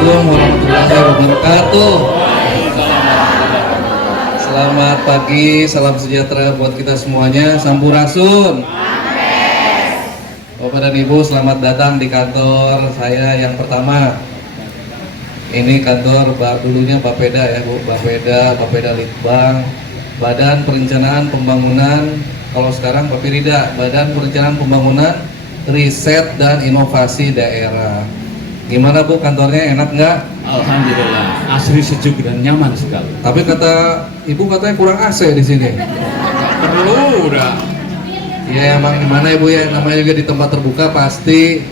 Assalamualaikum warahmatullahi wabarakatuh. Selamat pagi, salam sejahtera buat kita semuanya. Sampurasun. Bapak dan Ibu, selamat datang di kantor saya yang pertama. Ini kantor dulunya Bapeda ya Bu, Bapeda Litbang, Badan Perencanaan Pembangunan. Kalau sekarang Bapirida, Badan Perencanaan Pembangunan, Riset dan Inovasi Daerah. Gimana Bu, kantornya enak nggak? Alhamdulillah, asri sejuk dan nyaman sekali. Tapi kata Ibu katanya kurang AC di sini. Perlu udah. Ya emang gimana ya Bu ya, namanya juga di tempat terbuka pasti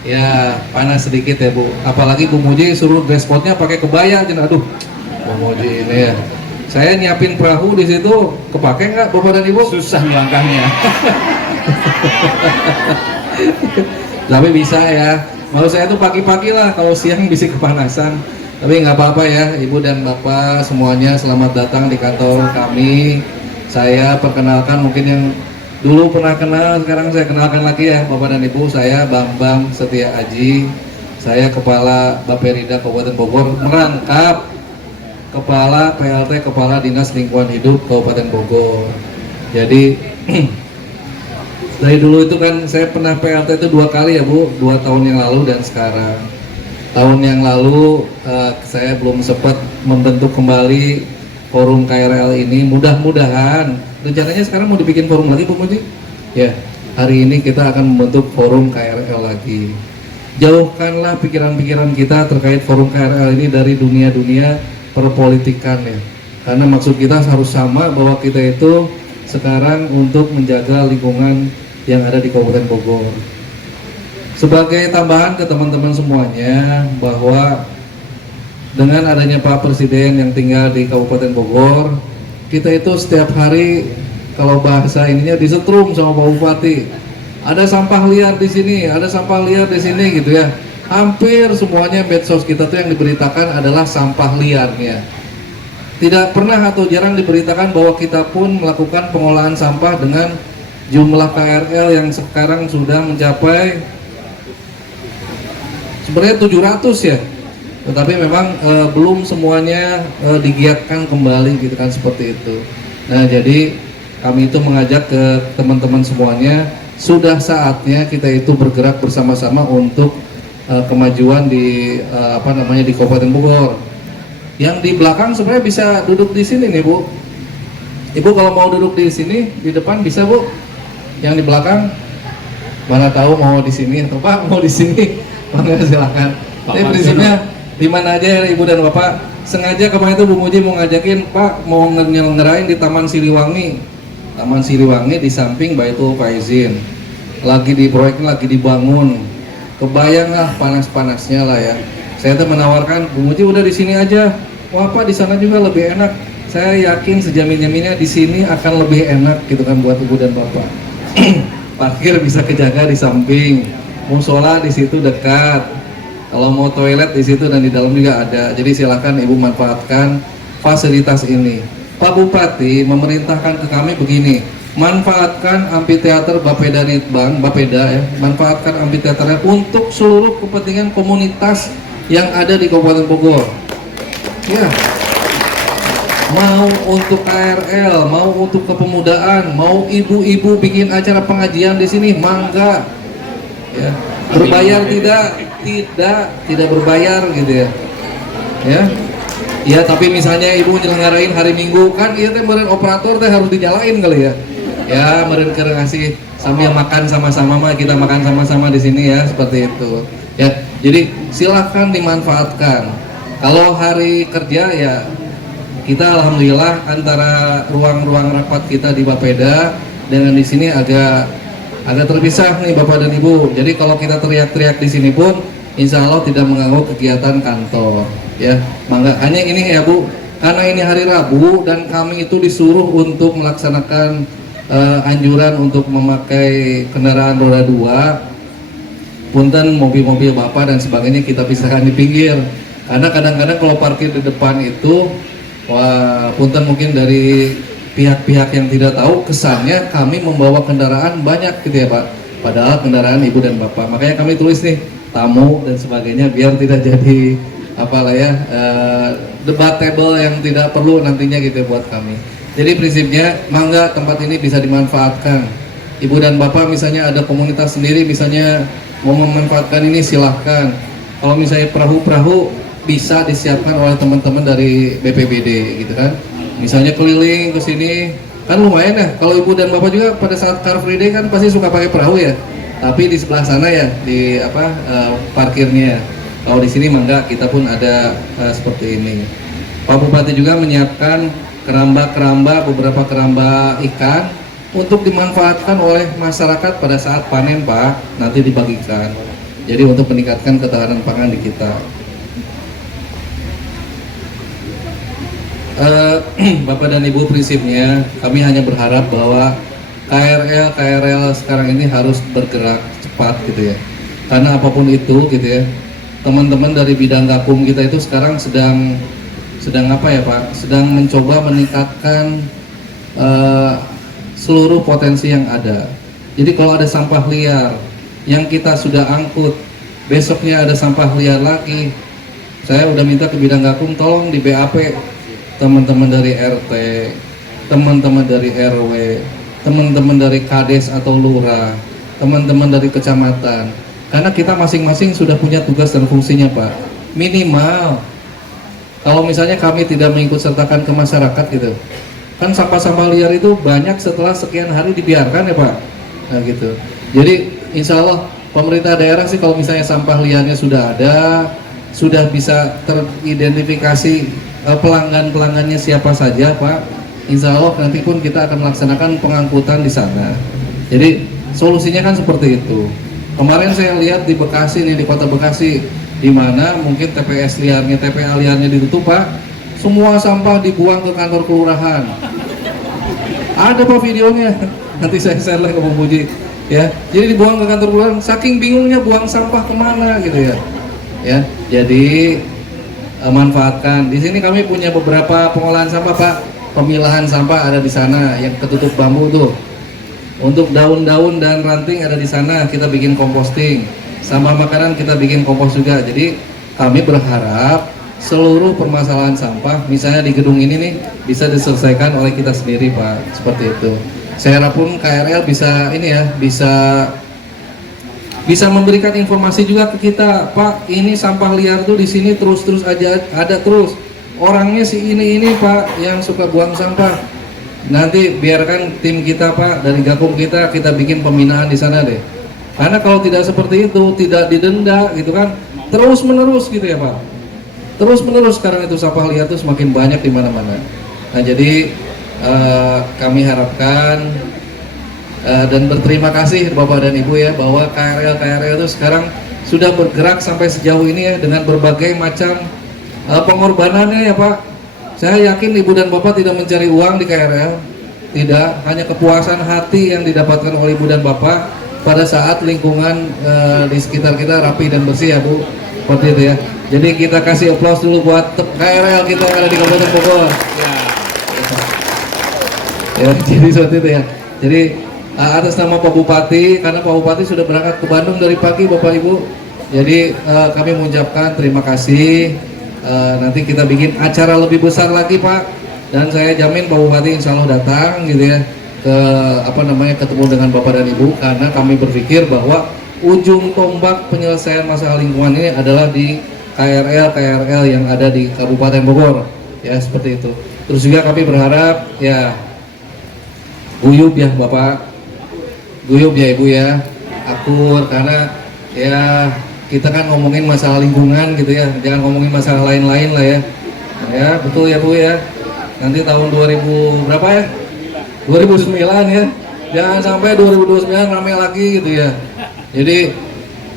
ya panas sedikit ya Bu. Apalagi Bu Muji suruh dress code-nya pakai kebaya aja. Aduh, Bu Muji ini ya. Saya nyiapin perahu di situ, kepake nggak Bapak dan Ibu? Susah langkahnya. Tapi bisa ya. Mau saya tuh pagi-pagi lah, kalau siang bisa kepanasan. Tapi nggak apa-apa ya, Ibu dan Bapak semuanya selamat datang di kantor kami. Saya perkenalkan mungkin yang dulu pernah kenal, sekarang saya kenalkan lagi ya Bapak dan Ibu. Saya Bambang Setia Aji. Saya Kepala Bapperida Kabupaten Bogor, merangkap Kepala PLT Kepala Dinas Lingkungan Hidup Kabupaten Bogor. Jadi dari dulu itu kan saya pernah PLT itu 2 kali ya Bu, 2 tahun yang lalu dan sekarang. Tahun yang lalu saya belum sempat membentuk kembali forum KRL ini. Mudah-mudahan rencananya sekarang mau dibikin forum lagi Bu Muji. Ya, hari ini kita akan membentuk forum KRL lagi. Jauhkanlah pikiran-pikiran kita terkait forum KRL ini dari dunia-dunia perpolitikan ya. Karena maksud kita harus sama, bahwa kita itu sekarang untuk menjaga lingkungan yang ada di Kabupaten Bogor. Sebagai tambahan ke teman-teman semuanya, bahwa dengan adanya Pak Presiden yang tinggal di Kabupaten Bogor, kita itu setiap hari kalau bahasa ininya disetrum sama Pak Bupati. Ada sampah liar di sini, ada sampah liar di sini gitu ya. Hampir semuanya medsos kita tuh yang diberitakan adalah sampah liarnya. Tidak pernah atau jarang diberitakan bahwa kita pun melakukan pengolahan sampah dengan jumlah KRL yang sekarang sudah mencapai sebenarnya 700 ya, tetapi memang belum semuanya digiatkan kembali gitu kan, seperti itu. Nah jadi kami itu mengajak ke teman-teman semuanya, sudah saatnya kita itu bergerak bersama-sama untuk kemajuan di di Kabupaten Bogor. Yang di belakang sebenarnya bisa duduk di sini nih Bu. Ibu kalau mau duduk di sini, di depan bisa Bu. Yang di belakang mana tahu mau di sini atau Pak mau di sini, maka silakan. Tapi prinsipnya di mana aja ya Ibu dan Bapak. Sengaja kemarin itu Bu Muji mau ngajakin Pak mau nyelenggarain di Taman Siliwangi. Taman Siliwangi di samping Baitul Faizin. Lagi di proyeknya lagi dibangun. Kebayang lah panas-panasnya lah ya. Saya tuh menawarkan Bu Muji udah di sini aja. Wah Pak di sana juga lebih enak. Saya yakin sejamin-jaminnya di sini akan lebih enak gitu kan buat Ibu dan Bapak. Parkir bisa kejaga di samping, musola di situ dekat. Kalau mau toilet di situ dan di dalam juga ada. Jadi silakan Ibu manfaatkan fasilitas ini. Pak Bupati memerintahkan ke kami begini, manfaatkan amphitheater Bapeda Litbang, Bapeda ya, manfaatkan amphitheaternya untuk seluruh kepentingan komunitas yang ada di Kabupaten Bogor. Ya. Mau untuk KRL, mau untuk kepemudaan, mau ibu-ibu bikin acara pengajian di sini, mangga. Ya. Berbayar tidak berbayar gitu ya. Ya. Ya, tapi misalnya ibu nyelenggarain hari Minggu kan iya teh meureun operator teh harus dinyalain kali ya. Ya, meureun keur ngasih sambil makan sama-sama mah kita makan sama-sama di sini ya, seperti itu. Ya. Jadi silakan dimanfaatkan. Kalau hari kerja ya kita alhamdulillah antara ruang-ruang rapat kita di Bapeda dengan di sini agak terpisah nih Bapak dan Ibu. Jadi kalau kita teriak-teriak di sini pun insya Allah tidak mengganggu kegiatan kantor ya. Mangga hanya ini ya Bu, karena ini hari Rabu dan kami itu disuruh untuk melaksanakan anjuran untuk memakai kendaraan roda 2. Punten mobil-mobil Bapak dan sebagainya kita pisahkan di pinggir. Karena kadang-kadang kalau parkir di depan itu, wah, punten mungkin dari pihak-pihak yang tidak tahu, kesannya kami membawa kendaraan banyak gitu ya Pak. Padahal kendaraan Ibu dan Bapak. Makanya kami tulis nih, tamu dan sebagainya biar tidak jadi apalah ya debatable yang tidak perlu nantinya gitu buat kami. Jadi prinsipnya mangga tempat ini bisa dimanfaatkan. Ibu dan bapak misalnya ada komunitas sendiri misalnya mau memanfaatkan ini silahkan. Kalau misalnya perahu-perahu bisa disiapkan oleh teman-teman dari BPBD gitu kan. Misalnya keliling ke sini kan lumayan ya. Kalau ibu dan bapak juga pada saat Car Free Day kan pasti suka pakai perahu ya. Tapi di sebelah sana ya di parkirnya. Kalau di sini mangga kita pun ada seperti ini. Pak Bupati juga menyiapkan keramba-keramba, beberapa keramba ikan untuk dimanfaatkan oleh masyarakat pada saat panen Pak, nanti dibagikan. Jadi untuk meningkatkan ketahanan pangan di kita. Bapak dan Ibu, prinsipnya kami hanya berharap bahwa KRL sekarang ini harus bergerak cepat gitu ya. Karena apapun itu gitu ya, teman-teman dari bidang gakum kita itu sekarang sedang apa ya Pak? Sedang mencoba meningkatkan seluruh potensi yang ada. Jadi kalau ada sampah liar yang kita sudah angkut, besoknya ada sampah liar lagi, saya udah minta ke bidang gakum tolong di BAP teman-teman dari RT, teman-teman dari RW, teman-teman dari Kades atau Lurah, teman-teman dari kecamatan. Karena kita masing-masing sudah punya tugas dan fungsinya Pak. Minimal kalau misalnya kami tidak mengikut sertakan ke masyarakat gitu, kan sampah-sampah liar itu banyak setelah sekian hari dibiarkan ya Pak. Nah gitu. Jadi insya Allah pemerintah daerah sih kalau misalnya sampah liarnya sudah ada, sudah bisa teridentifikasi pelanggan-pelanggannya siapa saja Pak, insya Allah nanti pun kita akan melaksanakan pengangkutan di sana. Jadi solusinya kan seperti itu. Kemarin saya lihat di Bekasi nih, di kota Bekasi, di mana mungkin TPA liarnya ditutup Pak, semua sampah dibuang ke kantor kelurahan. Ada Pak videonya, nanti saya share lagi ke Bung Puji ya. Jadi dibuang ke kantor kelurahan, saking bingungnya buang sampah kemana gitu ya. Ya, jadi manfaatkan. Di sini kami punya beberapa pengolahan sampah Pak, pemilahan sampah ada di sana yang ketutup bambu tuh. Untuk daun-daun dan ranting ada di sana, kita bikin composting. Sampah makanan kita bikin kompos juga. Jadi kami berharap seluruh permasalahan sampah, misalnya di gedung ini nih, bisa diselesaikan oleh kita sendiri Pak, seperti itu. Saya harap pun KRL bisa ini ya, bisa memberikan informasi juga ke kita, Pak. Ini sampah liar tuh di sini terus aja ada terus. Orangnya si ini Pak yang suka buang sampah. Nanti biarkan tim kita Pak dari Gakum kita bikin pembinaan di sana deh. Karena kalau tidak seperti itu, tidak didenda gitu kan, terus menerus gitu ya Pak. Terus menerus sekarang itu sampah liar itu semakin banyak di mana-mana. Nah jadi kami harapkan dan berterima kasih Bapak dan Ibu ya bahwa KRL itu sekarang sudah bergerak sampai sejauh ini ya dengan berbagai macam pengorbanannya ya Pak. Saya yakin Ibu dan Bapak tidak mencari uang di KRL, tidak, hanya kepuasan hati yang didapatkan oleh Ibu dan Bapak pada saat lingkungan di sekitar kita rapi dan bersih ya Bu, seperti itu ya. Jadi kita kasih aplaus dulu buat KRL kita yang ada di Kabupaten Bogor. Ya, jadi seperti itu ya. Jadi atas nama Pak Bupati, karena Pak Bupati sudah berangkat ke Bandung dari pagi Bapak Ibu, jadi kami mengucapkan terima kasih. Nanti kita bikin acara lebih besar lagi Pak, dan saya jamin Pak Bupati insya Allah datang gitu ya ke ketemu dengan Bapak dan Ibu, karena kami berpikir bahwa ujung tombak penyelesaian masalah lingkungan ini adalah di KRL yang ada di Kabupaten Bogor ya, seperti itu. Terus juga kami berharap ya guyub ya Bapak, guyub ya Ibu ya, akur, karena ya kita kan ngomongin masalah lingkungan gitu ya, jangan ngomongin masalah lain-lain lah ya. Ya betul ya Bu ya, nanti tahun 2000 berapa ya, 2009 ya, jangan sampai 2029 ramai lagi gitu ya. Jadi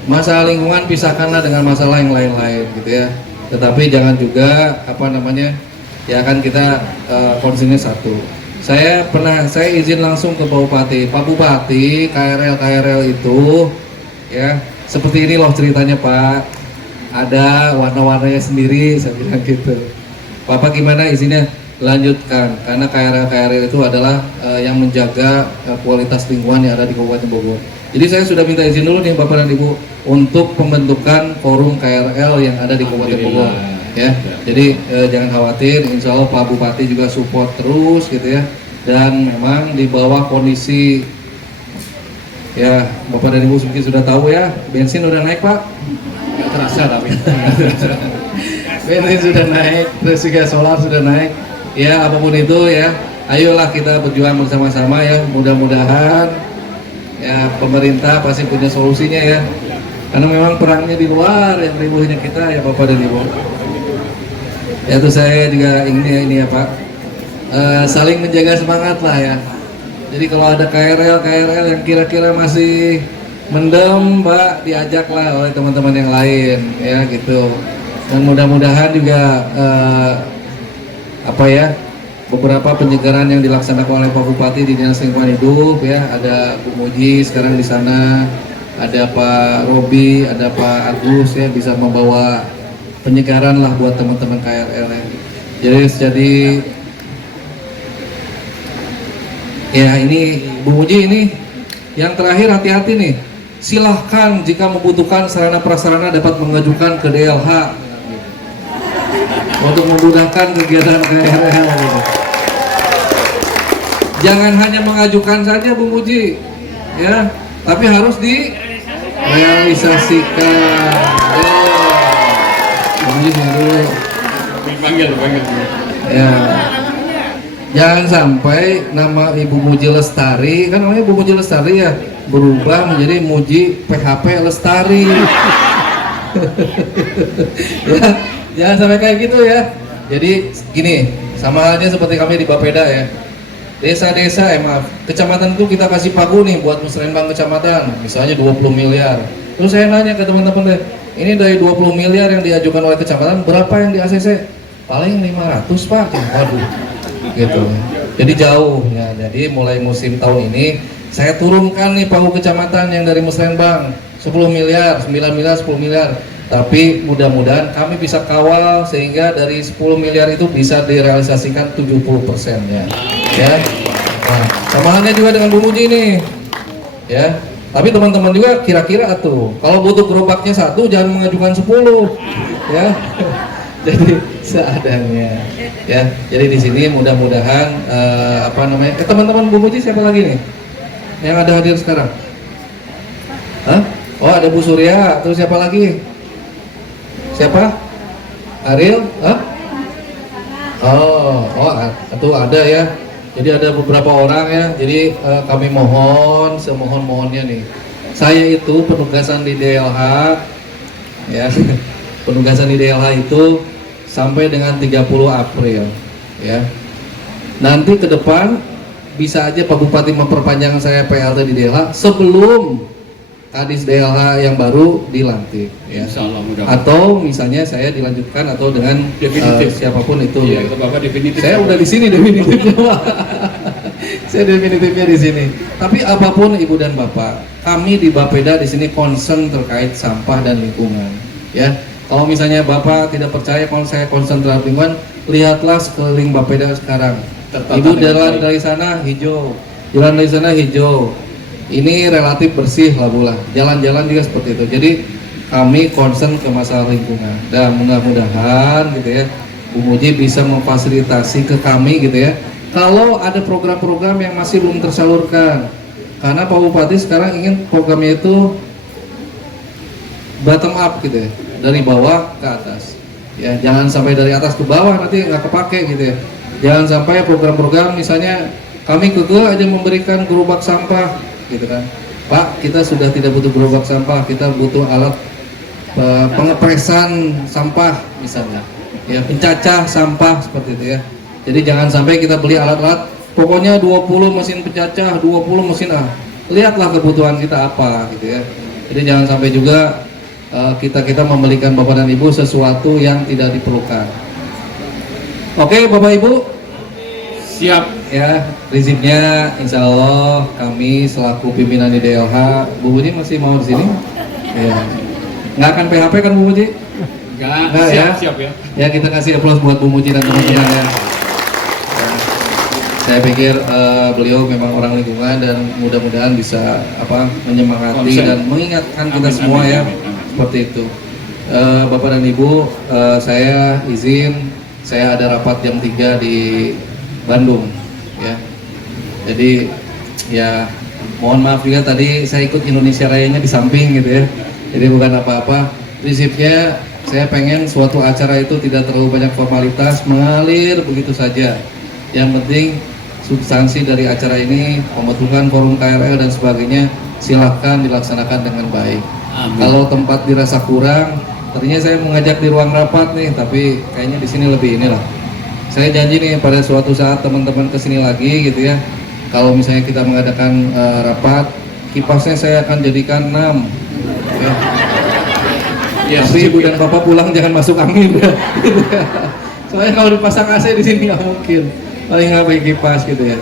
masalah lingkungan pisahkanlah dengan masalah yang lain-lain gitu ya, tetapi jangan juga ya kan kita concernnya satu. Saya izin langsung ke Pak Bupati. Pak Bupati, KRL itu ya seperti ini loh ceritanya Pak, ada warna-warnanya sendiri, saya bilang gitu. Bapak gimana izinnya lanjutkan, karena KRL itu adalah yang menjaga kualitas lingkungan yang ada di Kabupaten Bogor. Jadi saya sudah minta izin dulu nih Bapak dan Ibu untuk pembentukan forum KRL yang ada di Kabupaten Bogor. Ya, jadi jangan khawatir, insya Allah Pak Bupati juga support terus gitu ya. Dan memang di bawah kondisi ya Bapak dan Ibu mungkin sudah tahu ya, bensin udah naik Pak. Nggak terasa tapi. Bensin sudah naik, terus juga solar sudah naik. Ya apapun itu ya, ayolah kita berjuang bersama-sama ya. Mudah-mudahan ya pemerintah pasti punya solusinya ya. Karena memang perangnya di luar yang ribuhnya kita ya Bapak dan Ibu. Ya itu saya juga ingin ini ya Pak, saling menjaga semangat lah ya. Jadi kalau ada KRL yang kira-kira masih mendem Pak, diajaklah oleh teman-teman yang lain ya gitu. Dan mudah-mudahan juga apa ya, beberapa penyegaran yang dilaksanakan oleh Pak Bupati di Dinas Lingkungan Hidup ya, ada Bu Muji sekarang di sana, ada Pak Robi, ada Pak Agus ya, bisa membawa penyegaran lah buat teman-teman KRL ya. Jadi ya ini Bu Muji, ini yang terakhir hati-hati nih, silahkan jika membutuhkan sarana prasarana dapat mengajukan ke DLH untuk memudahkan kegiatan KRL gitu. Jangan hanya mengajukan saja Bu Muji ya, tapi harus direalisasikan. Bu Muji dulu. Dipanggil. Ya. Jangan sampai nama Ibu Muji Lestari, kan namanya Ibu Muji Lestari ya, berubah menjadi Muji PHP Lestari. Ya, jangan sampai kayak gitu ya. Jadi gini, sama halnya seperti kami di Bapeda ya. Desa-desa, kecamatan itu kita kasih pagu nih buat musrenbang kecamatan, misalnya 20 miliar. Terus saya nanya ke teman-teman deh, ini dari 20 miliar yang diajukan oleh kecamatan, berapa yang di ACC? Paling 500 Pak. Waduh. Gitu. Jadi jauh ya. Jadi mulai musim tahun ini saya turunkan nih pagu kecamatan yang dari Musrenbang 10 miliar, 9 miliar, 10 miliar. Tapi mudah-mudahan kami bisa kawal sehingga dari 10 miliar itu bisa direalisasikan 70%-nya. Ya. Nah, sama halnya juga dengan Bu Muji nih. Ya. Tapi teman-teman juga kira-kira tuh, kalau butuh gerobaknya 1 jangan mengajukan 10. Ya. Jadi seadanya ya. Jadi di sini mudah-mudahan teman-teman Bu Muji siapa lagi nih yang ada hadir sekarang? Hah? Oh ada Bu Surya, terus siapa lagi? Siapa? Ariel? Hah? Oh itu ada ya. Jadi ada beberapa orang ya. Jadi kami mohon semohon-mohonnya nih. Saya itu penugasan di DLH ya. Penugasan di DLH itu sampai dengan 30 April ya. Nanti ke depan bisa aja Pak Bupati memperpanjang saya PLT di DLH sebelum Kadis DLH yang baru dilantik ya. Insyaallah mudah. Atau misalnya saya dilanjutkan atau dengan definitif siapapun itu. Iya, ke Bapak definitif. Saya udah di sini definitifnya Pak. Saya definitifnya di sini. Tapi apapun Ibu dan Bapak, kami di Bapeda di sini concern terkait sampah dan lingkungan ya. Kalau misalnya Bapak tidak percaya kalau saya concern terhadap lingkungan, lihatlah sekeliling Bapeda sekarang. Ibu jalan dari sana hijau, jalan dari sana hijau. Ini relatif bersih lah bulah. Jalan-jalan juga seperti itu. Jadi kami concern ke masalah lingkungan. Dan mudah-mudahan gitu ya, Bu Muji bisa memfasilitasi ke kami gitu ya. Kalau ada program-program yang masih belum tersalurkan, karena Pak Bupati sekarang ingin programnya itu bottom up gitu ya. Dari bawah ke atas ya, jangan sampai dari atas ke bawah nanti nggak kepake gitu ya. Jangan sampai program-program misalnya kami keke aja memberikan gerobak sampah gitu kan, Pak kita sudah tidak butuh gerobak sampah, kita butuh alat pengepresan sampah misalnya ya, pencacah sampah seperti itu ya. Jadi jangan sampai kita beli alat-alat pokoknya 20 mesin pencacah, 20 mesin lihatlah kebutuhan kita apa gitu ya. Jadi jangan sampai juga kita membelikan Bapak dan Ibu sesuatu yang tidak diperlukan. Oke Bapak Ibu, siap ya. Prinsipnya Insya Allah kami selaku pimpinan di DLH, Bu Muji masih mau di sini? Ya. Nggak akan PHP kan Bu Muji? Nggak, siap ya. Ya kita kasih aplaus buat Bu Muji dan teman-teman ya. Saya pikir beliau memang orang lingkungan dan mudah-mudahan bisa menyemangati dan mengingatkan kita semua ya, seperti itu. Bapak dan Ibu, saya izin, saya ada rapat jam 3 di Bandung ya. Jadi ya mohon maaf juga tadi saya ikut Indonesia Rayanya di samping gitu ya. Jadi bukan apa-apa. Prinsipnya saya pengen suatu acara itu tidak terlalu banyak formalitas, mengalir begitu saja. Yang penting substansi dari acara ini, pembentukan forum KRL dan sebagainya, silahkan dilaksanakan dengan baik. Amin. Kalau tempat dirasa kurang, tadinya saya mengajak di ruang rapat nih, tapi kayaknya di sini lebih inilah. Saya janji nih pada suatu saat teman-teman kesini lagi gitu ya. Kalau misalnya kita mengadakan rapat, kipasnya saya akan jadikan 6. Ya. Tapi Ibu dan Bapak pulang jangan masuk angin ya. Soalnya kalau dipasang AC di sini nggak mungkin. Paling nggak pakai kipas gitu ya.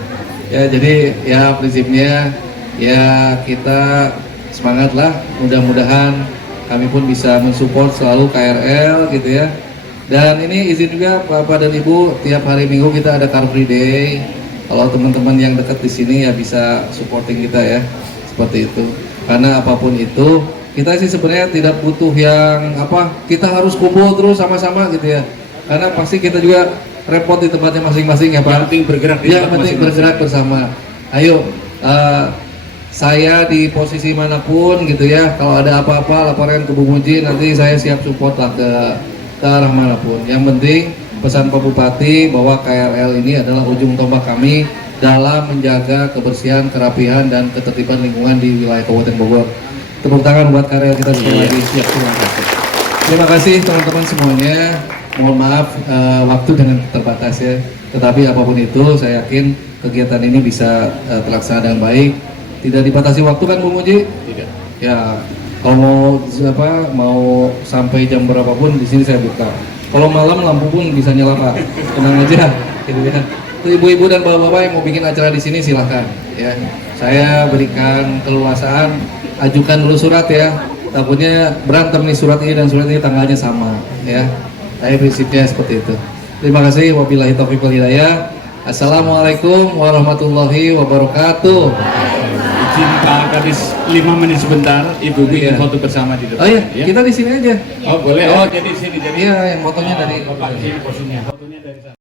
Ya jadi ya prinsipnya ya kita semangat lah. Mudah-mudahan kami pun bisa mensupport selalu KRL gitu ya. Dan ini izin juga Bapak dan Ibu, tiap hari Minggu kita ada Car Free Day. Kalau teman-teman yang dekat di sini ya bisa supporting kita ya, seperti itu. Karena apapun itu kita sih sebenarnya tidak butuh yang kita harus kumpul terus sama-sama gitu ya. Karena pasti kita juga repot di tempatnya masing-masing ya Pak. Yang penting bergerak di yang tempat penting masing-masing. bergerak bersama. Ayo, saya di posisi manapun gitu ya. Kalau ada apa-apa laporan ke Bu Muji, nanti saya siap support lah ke arah manapun. Yang penting pesan Pak Bupati bahwa KRL ini adalah ujung tombak kami dalam menjaga kebersihan, kerapihan dan ketertiban lingkungan di wilayah Kabupaten Bogor. Tepuk tangan buat KRL kita sekali lagi. Siap, terima kasih. Terima kasih teman-teman semuanya. Mohon maaf waktu dengan terbatas ya. Tetapi apapun itu saya yakin kegiatan ini bisa terlaksana dengan baik. Tidak dibatasi waktu kan Bu Muji? Tidak. Ya, kalau mau sampai jam berapapun di sini saya buka. Kalau malam lampu pun bisa nyala Pak. Tenang aja gitu ya. Ibu-ibu dan bapak-bapak yang mau bikin acara di sini silahkan ya. Saya berikan keleluasaan, ajukan dulu surat ya. Takutnya berantem nih surat ini dan surat ini tanggalnya sama ya. Saya prinsipnya seperti itu. Terima kasih. Wabillahi taufiq wal hidayah. Assalamualaikum warahmatullahi wabarakatuh. Izin Pak Kadis 5 menit sebentar, Ibu bikin Iya. foto bersama di depan. Oh iya, ya? kita di sini aja. Oh boleh. Oh jadi sini jadi. Iya, yang fotonya dari Bapak sini posisinya. Fotonya dari sana.